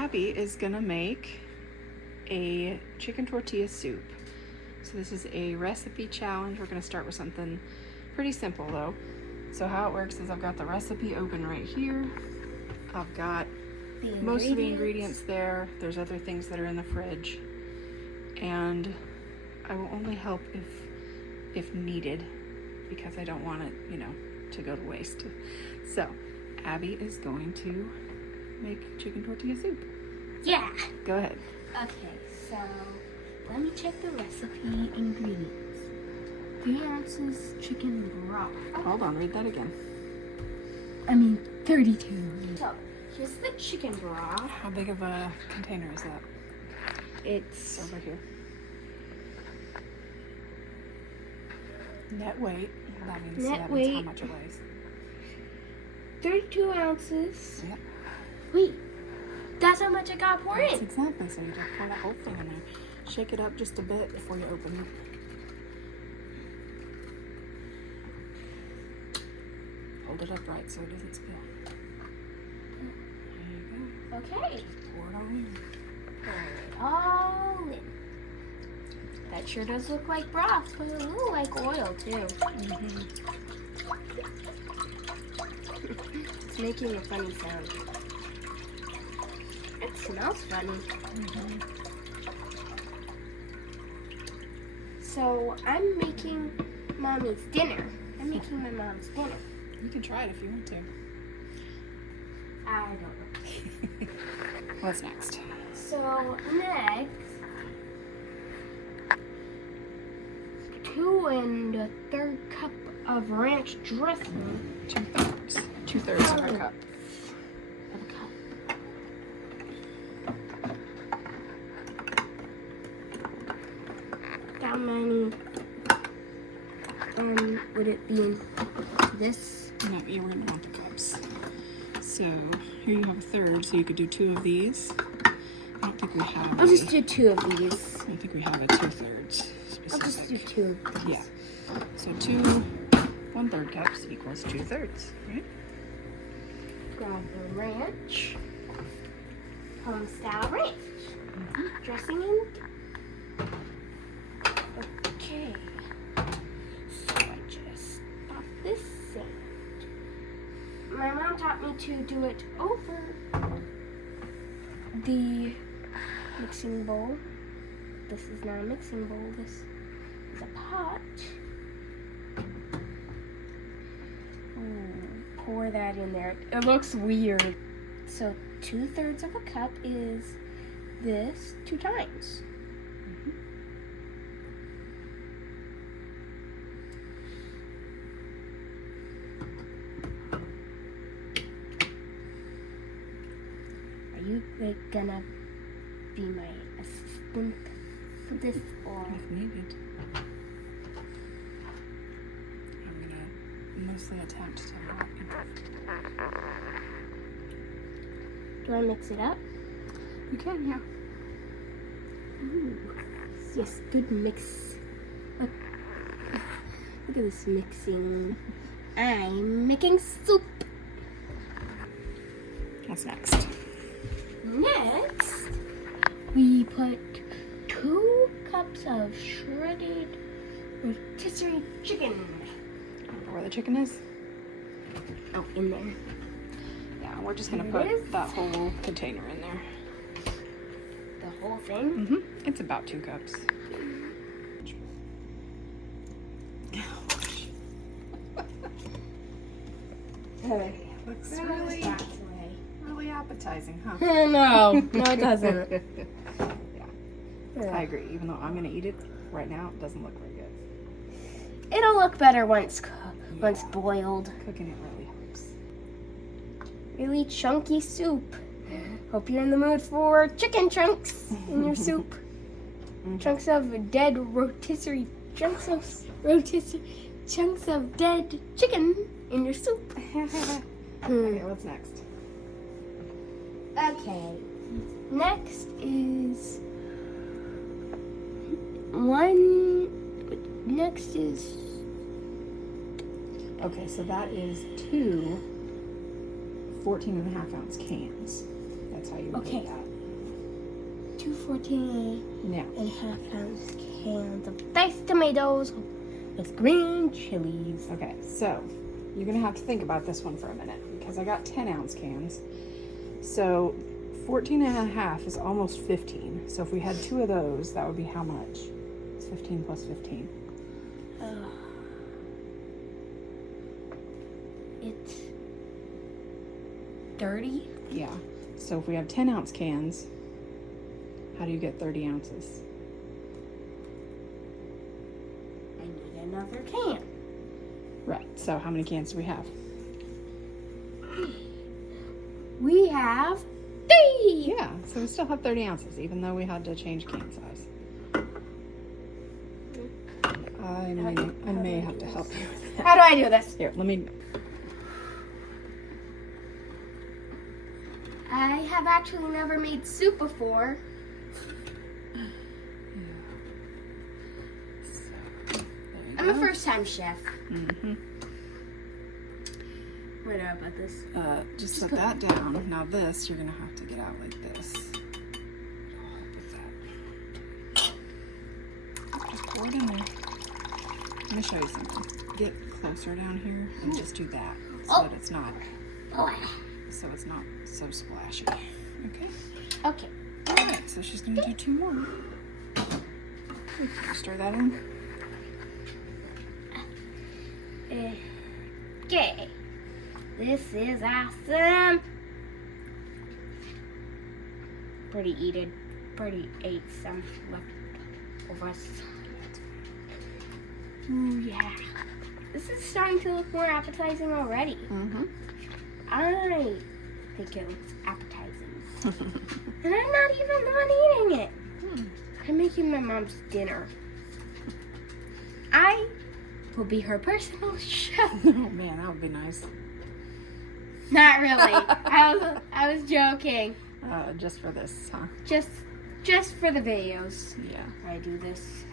Abby is gonna make a chicken tortilla soup. So this is a recipe challenge. We're gonna start with something pretty simple though. So how it works is I've got the recipe open right here. I've got most of the ingredients there. There's other things that are in the fridge. And I will only help if needed because I don't want it, to go to waste. So Abby is going to make chicken tortilla soup. Yeah. Go ahead. Okay, so let me check the recipe ingredients. 3 ounces chicken broth. Hold on, read that again. 32. So here's the chicken broth. How big of a container is that? It's over here. Net weight. That means how much it weighs. 32 ounces. Yep. Wait, that's how much I got pour in. Exactly. So you just pour that whole thing in there. Shake it up just a bit before you open it. Hold it upright so it doesn't spill. There you go. Okay. Just pour it all in. Pour it all in. That sure does look like broth, but a little like oil too. It's making a funny sound. It smells funny. So I'm making Mommy's dinner. I'm making my mom's dinner. You can try it if you want to. I don't know. What's next? So next, 2 1/3 cup of ranch dressing. 2/3. 2/3 of a cup. How many would it be in this? No, you were going to want the cups. So here you have 1/3, so you could do 2 of these. I don't think we have. I'll just do 2 of these. I don't think we have a 2/3 specific. I'll just do 2 of these. Yeah. So 2 1/3 cups equals 2/3, right? Grab the ranch. Home style ranch. Dressing in. Okay. So I just pop this in. My mom taught me to do it over the mixing bowl. This is not a mixing bowl. This is a pot. Pour that in there. It looks weird. So 2/3 of a cup is this 2 times. Are you gonna be my assistant for this or? If needed. I'm gonna mostly attempt to not Do I mix it up? You can, yeah. Ooh. Yes, good mix. Look at this mixing. I'm making soup. What's next? Next, we put 2 cups of shredded rotisserie chicken. Remember where the chicken is? Oh, in there. Yeah, we're just gonna Here put it is. that whole container in there. The whole thing? It's about 2 cups. Looks really appetizing, huh? No, it doesn't. Yeah, I agree. Even though I'm gonna eat it right now, it doesn't look very good. It'll look better once boiled. Cooking it really helps. Really chunky soup. Hope you're in the mood for chicken chunks in your soup. Chunks of dead rotisserie. Chunks of dead chicken in your soup. Okay, what's next? Okay. Next is Okay, so that is 2 14.5-ounce cans That's how you would Okay. do that. 2 14 Now, and a half ounce cans of diced tomatoes with green chilies. okay, so you're gonna have to think about this one for a minute because I got 10-ounce cans. So 14 and a half is almost 15. So if we had 2 of those, that would be how much? It's 15 plus 15. It's 30. Yeah. So if we have 10-ounce cans, how do you get 30 ounces? I need another can. Right. So how many cans do we have? We have 3. Yeah. So we still have 30 ounces, even though we had to change can size. I may have to help you with that. How do I do this? Here, let me. I have actually never made soup before. I'm a first-time chef. Mm-hmm. What about this? Just set that down. Now this, you're gonna have to get out like this. I'll help with that. Just pour it in there. Let me show you something. Get closer down here and just do that, so that it's not, so it's not so splashy. Okay. Okay. All right. So she's gonna do 2 more. Stir that in. Okay. This is awesome. Pretty ate some leftovers. Ooh, yeah. This is starting to look more appetizing already. Mm-hmm. I think it looks appetizing. And I'm not even done eating it. I'm making my mom's dinner. I will be her personal chef. Oh man, that would be nice. Not really. I was joking. Just for this, huh? Just for the videos. Yeah. I do this.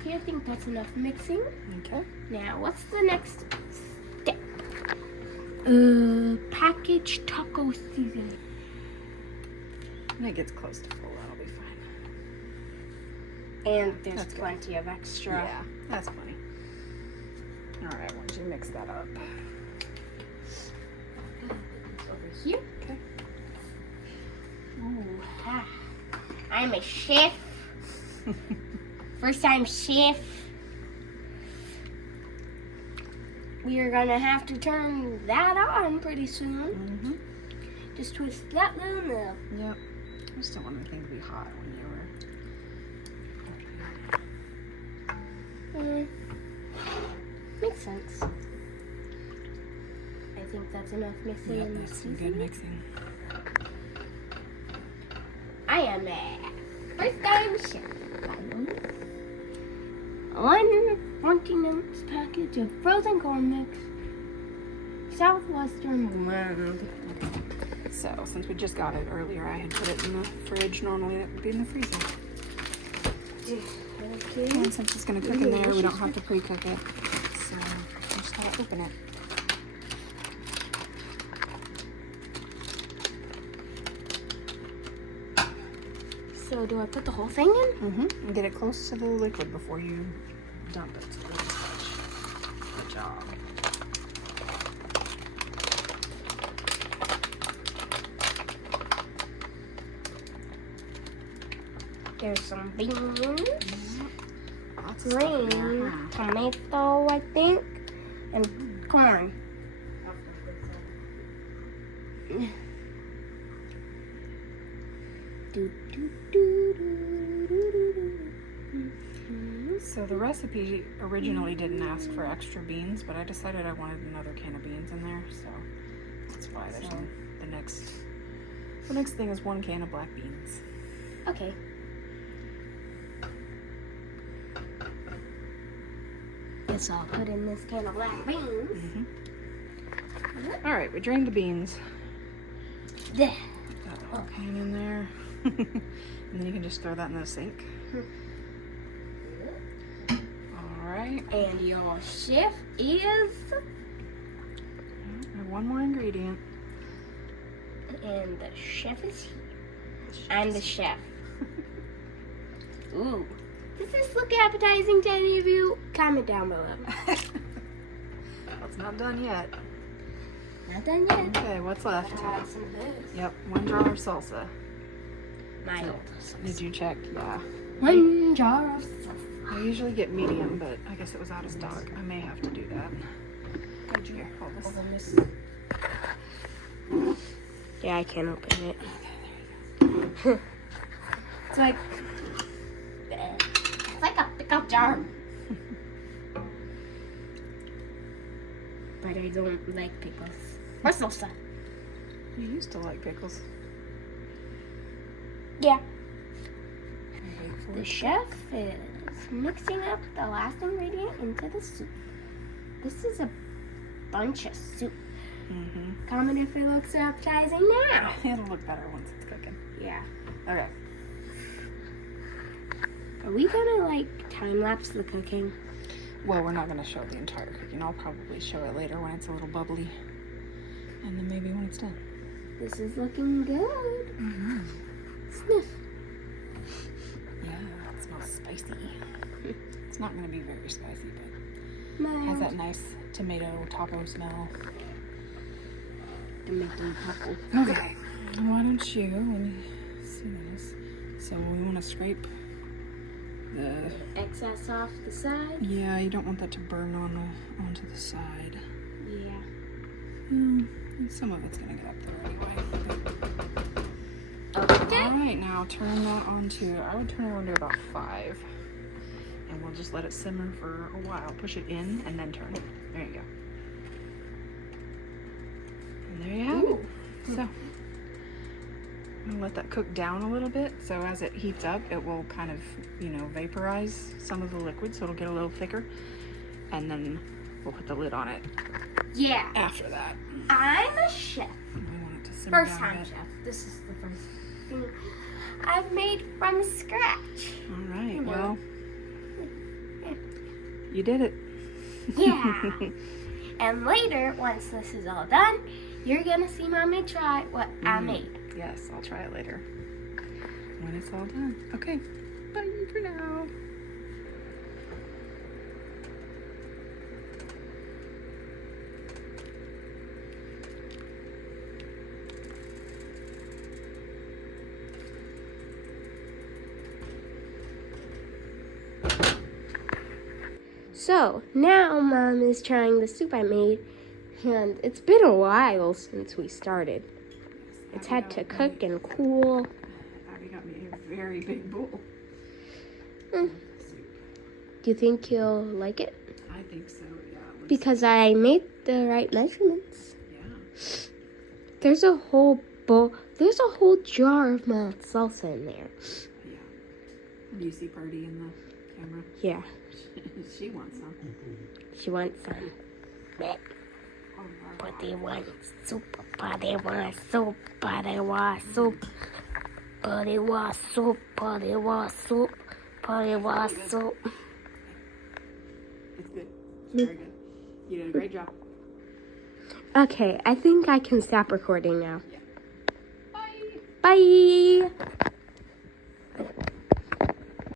Okay, I think that's enough mixing. Okay. Now, what's the next step? Packaged taco seasoning. When it gets close to full, that'll be fine. And there's That's good. plenty of extra. Yeah, that's plenty. All right, once you mix that up. Over here. Okay. Ooh, I'm a chef. First time chef. We are gonna have to turn that on pretty soon. Mm-hmm. Just twist that little knob. Yep. I just don't want anything to be hot when you were. Makes sense. I think that's enough mixing. Yep, in that's this some good mixing. I am a first time chef. 1 14-ounce package of frozen corn mix. Southwestern blend. So, since we just got it earlier, I had put it in the fridge. Normally, that would be in the freezer. Okay. And since it's going to cook in there, we don't have to pre-cook it. So, I'm just going to open it. So do I put the whole thing in? Mm-hmm. And get it close to the liquid before you dump it. Good job. There's some beans, Lots of stuff in there, green huh? tomato, I think, and corn. So the recipe originally didn't ask for extra beans, but I decided I wanted another can of beans in there, so that's why there's the next thing is 1 can of black beans. Okay. Guess I'll put in this can of black beans. Mm-hmm. All right, we drained the beans. There. Got the whole can in there. And then you can just throw that in the sink. All right. And your chef is... I have 1 more ingredient. And the chef is here. I'm the chef. Ooh. Does this look appetizing to any of you? Comment down below. It's not done yet. Not done yet. Okay, what's left? Add some of this. Yep, 1 jar of salsa. Mild. Did you check? Yeah. 1 jar of salsa. I usually get medium, but I guess it was out of stock. I may have to do that. Here, hold this. Open this. Yeah, I can't open it. It's like a pickup jar. But I don't like pickles. Or salsa. You used to like pickles. Yeah. The chef is mixing up the last ingredient into the soup. This is a bunch of soup. Mm-hmm. Comment if it looks appetizing now. It'll look better once it's cooking. Yeah. Okay. Are we gonna like time lapse the cooking? Well, we're not going to show the entire cooking. I'll probably show it later when it's a little bubbly. And then maybe when it's done. This is looking good. Mm-hmm. Sniff. Yeah, it smells spicy. It's not going to be very spicy, but it Mild. has that nice tomato taco smell. Tomato taco. Okay. Why don't you, let me see this. So we want to scrape the Excess off the side. yeah, you don't want that to burn onto the side. Yeah. And some of it's gonna get up there anyway. Okay. All right, now turn that onto. I would turn it on to about 5, and we'll just let it simmer for a while. Push it in and then turn it. There you go. And there you have it. So I'm gonna let that cook down a little bit. So as it heats up, it will kind of, vaporize some of the liquid, so it'll get a little thicker. And then we'll put the lid on it Yeah. after that. I'm a chef. We want it to simmer First down a time bit. chef. This is the first thing I've made from scratch. All right. know. Well, you did it. Yeah. And later, once this is all done, you're gonna see Mommy try what I made. Yes, I'll try it later when it's all done. Okay. Bye for now. So, now Mom is trying the soup I made, and it's been a while since we started. It's had to cook and cool. Abby got me a very big bowl. Do you think you'll like it? I think so, yeah. Because I made the right measurements. Yeah. There's a whole bowl, there's a whole jar of mild salsa in there. Yeah. You see Purdy in the camera? Yeah, She wants some. she wants some. Oh, Buddy wants soup, buddy wants soup, buddy wants soup. Buddy wants soup, buddy wants soup, buddy wants soup. it's good. It's very good. You did a great job. Okay, I think I can stop recording now. Bye. Bye!